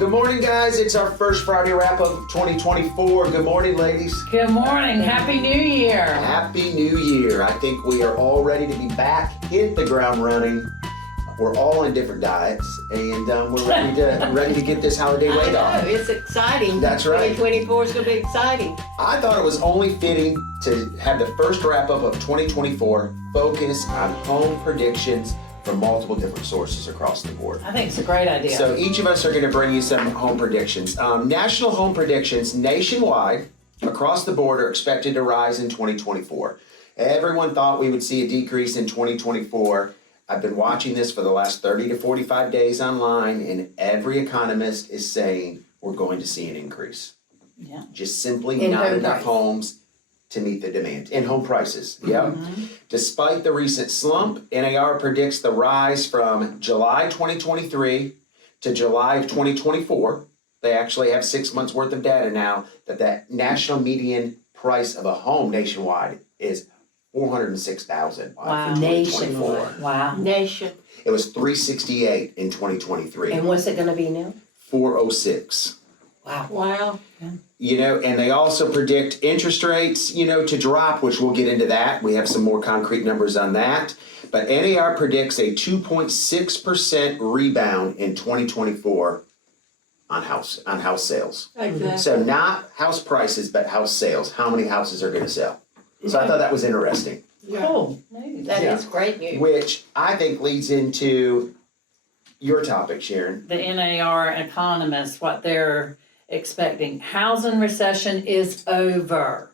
Good morning, guys. It's our first Friday wrap up of 2024. Good morning, ladies. Good morning. Happy New Year. Happy New Year. I think we are all ready to be back, hit the ground running. We're all on different diets, and we're ready to get this holiday weight off. It's exciting. That's right. 2024 is going to be exciting. I thought it was only fitting to have the first wrap up of 2024 focus on home predictions from multiple different sources across the board. I think it's a great idea. So each of us are going to bring you some home predictions. National home predictions nationwide across the board are expected to rise in 2024. Everyone thought we would see a decrease in 2024. I've been watching this for the last 30 to 45 days online, and every economist is saying we're going to see an increase. Yeah. Just simply not enough homes to meet the demand. In home prices, yep. Despite the recent slump, NAR predicts the rise from July 2023 to July of 2024. They actually have 6 months worth of data now that national median price of a home nationwide is $406,000. Wow. Nationwide. Wow. Nation. It was $368 in 2023. And what's it going to be now? $406. Wow. Wow. You know, and they also predict interest rates, to drop, which we'll get into that. We have some more concrete numbers on that. But NAR predicts a 2.6% rebound in 2024 on house sales. Exactly. So not house prices, but house sales. How many houses are going to sell? So I thought that was interesting. Cool. News. That is great news. Which I think leads into your topic, Sharon. The NAR economists, what they're expecting. Housing recession is over.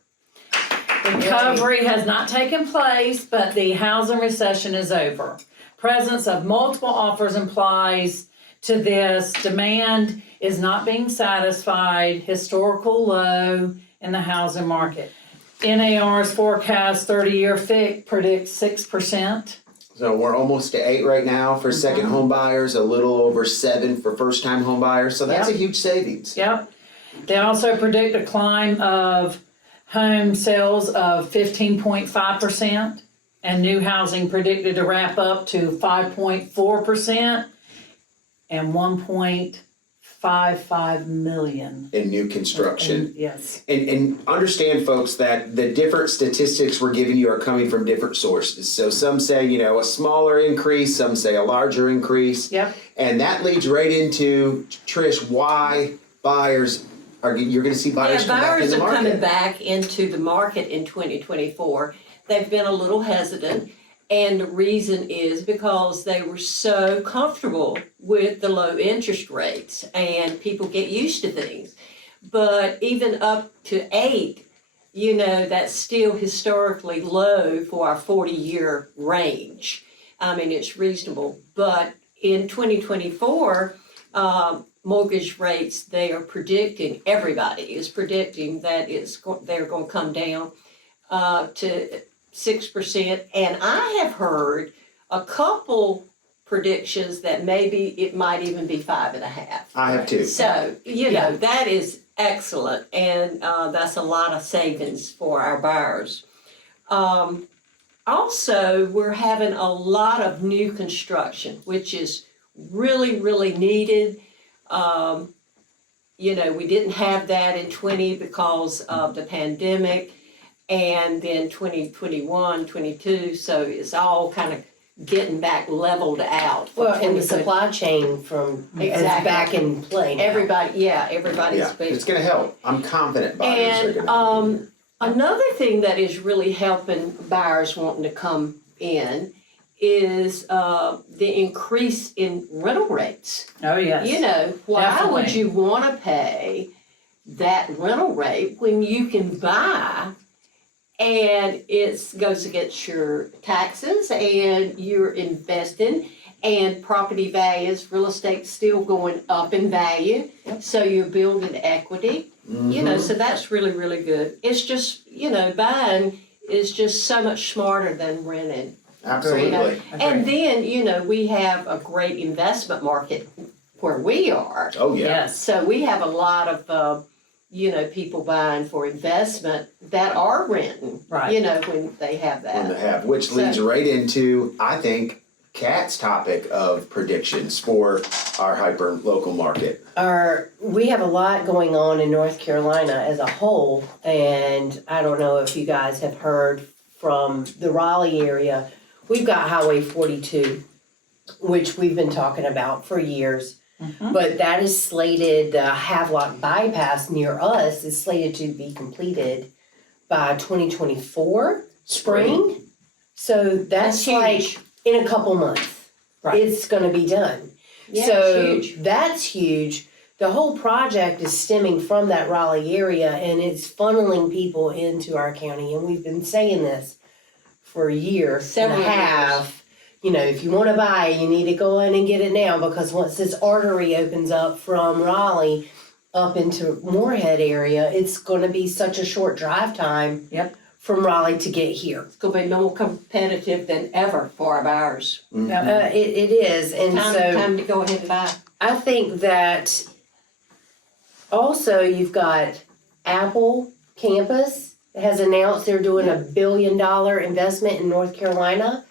Recovery has not taken place, but the housing recession is over. Presence of multiple offers implies to this. Demand is not being satisfied. Historical low in the housing market. NAR's forecast 30-year FIC predicts 6%. So we're almost to 8 right now for second home buyers, a little over 7 for first time home buyers. So that's a huge savings. Yep. They also predict a climb of home sales of 15.5% and new housing predicted to wrap up to 5.4% and 1.55 million. In new construction. Yes. And understand, folks, that the different statistics we're giving you are coming from different sources. So some say, a smaller increase, some say a larger increase. Yep. And that leads right into, Trish, why you're going to see buyers come back in buyers the are market. coming back into the market in 2024. They've been a little hesitant, and the reason is because they were so comfortable with the low interest rates, and people get used to things. But even up to 8, that's still historically low for our 40-year range. I mean, it's reasonable. But in 2024, mortgage rates, they are predicting, everybody is predicting that they're going to come down to 6%. And I have heard a couple predictions that maybe it might even be 5.5. I have too. So, that is excellent. And that's a lot of savings for our buyers. Also, we're having a lot of new construction, which is really, really needed. We didn't have that in 20 because of the pandemic, and then 2021, 22, so it's all kind of getting back leveled out. Well, and the supply chain is back in play now. Everybody's It's going to help. I'm confident buyers are going to. Another thing that is really helping buyers wanting to come in is the increase in rental rates. Oh, yes. Why Definitely. would you want to pay that rental rate when you can buy and it goes against your taxes and you're investing and property values, real estate's still going up in value, so you're building equity. So that's really, really good. It's just, buying is just so much smarter than renting. Absolutely. And then, we have a great investment market where we are. Oh, yeah. Yes. So we have a lot of, people buying for investment that are renting, Right. when they have that. Which leads right into, I think, Kat's topic of predictions for our hyper-local market. We have a lot going on in North Carolina as a whole, and I don't know if you guys have heard from the Raleigh area. We've got Highway 42, which we've been talking about for years. But that is slated, the Havelock bypass near us is slated to be completed by 2024 spring. So that's like huge. in a couple months, Right. it's gonna be done. Yeah, So it's huge. that's huge. The whole project is stemming from that Raleigh area, and it's funneling people into our county. And we've been saying this for a year and Several a half. You know, if you want to buy, you need to go in and get it now, because once this artery opens up from Raleigh up into Moorhead area, it's going to be such a short drive time. Yep. From Raleigh to get here. It's gonna be more competitive than ever for our buyers. It is, and Time to go ahead and buy. I think that also you've got Apple campus has announced they're doing $1 billion investment in North Carolina.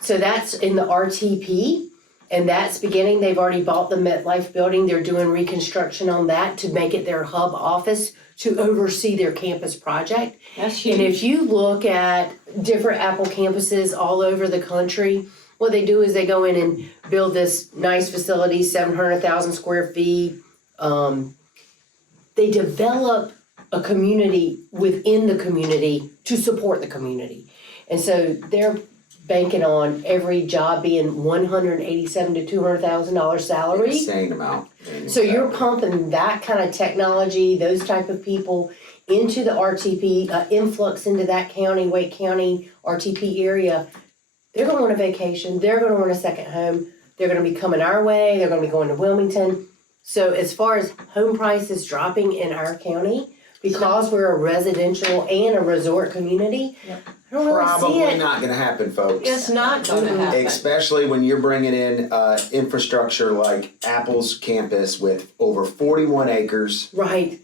So that's in the RTP, and that's beginning. They've already bought the MetLife building. They're doing reconstruction on that to make it their hub office to oversee their campus project. That's huge. And if you look at different Apple campuses all over the country, what they do is they go in and build this nice facility, 700,000 square feet. They develop a community within the community to support the community. And so they're banking on every job being $187,000 to $200,000 salary. Insane amount. So you're pumping that kind of technology, those type of people into the RTP, influx into that county, Wake County, RTP area. They're gonna want a vacation, they're gonna want a second home, they're gonna be coming our way, they're gonna be going to Wilmington. So as far as home prices dropping in our county, because we're a residential and a resort community, I don't really see Probably it. not gonna happen, folks. It's not gonna happen. Especially when you're bringing in infrastructure like Apple's campus with over 41 acres, Right,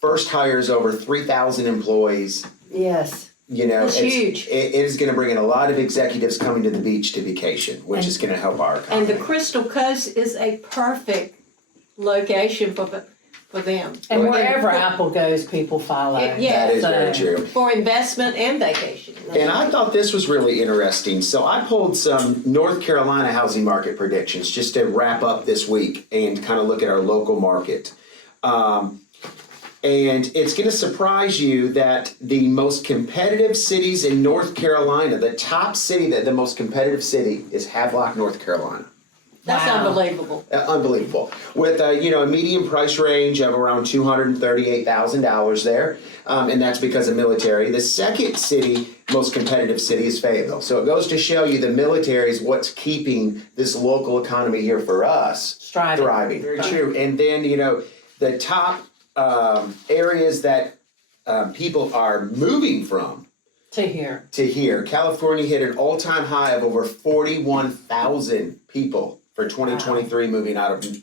first hires over 3,000 employees. yes. You know, That's huge. It is going to bring in a lot of executives coming to the beach to vacation, which is going to help our economy. And the Crystal Coast is a perfect location for them. And wherever Apple goes, people follow. Yeah. That is So- very true. For investment and vacation. And I thought this was really interesting. So I pulled some North Carolina housing market predictions just to wrap up this week and kind of look at our local market. And it's going to surprise you that the most competitive cities in North Carolina, the top city, the most competitive city is Havelock, North Carolina. That's Wow. unbelievable. Unbelievable. With a median price range of around $238,000 there, and that's because of military. The second most competitive city is Fayetteville. So it goes to show you the military is what's keeping this local economy here for us Thriving. Very true. And then the top areas that people are moving from To here. to here. California hit an all-time high of over 41,000 people for 2023 moving out of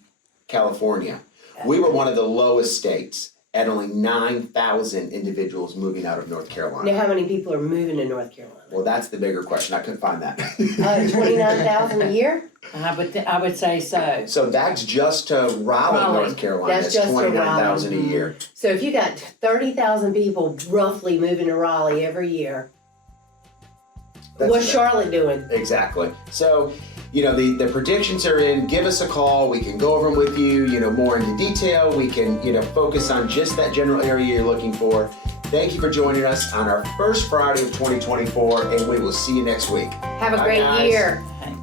California. We were one of the lowest states at only 9,000 individuals moving out of North Carolina. Now, how many people are moving to North Carolina? Well, that's the bigger question. I couldn't find that. 29,000 a year? I would say so. So that's just to Raleigh, Raleigh. North Carolina. That's just to 29,000 a Raleigh. year. So if you got 30,000 people roughly moving to Raleigh every year, That's what's about- Charlotte doing? Exactly. So, the predictions are in. Give us a call. We can go over them with you, more into detail. We can, focus on just that general area you're looking for. Thank you for joining us on our first Friday of 2024, and we will see you next week. Have a Bye, great guys. year. Okay.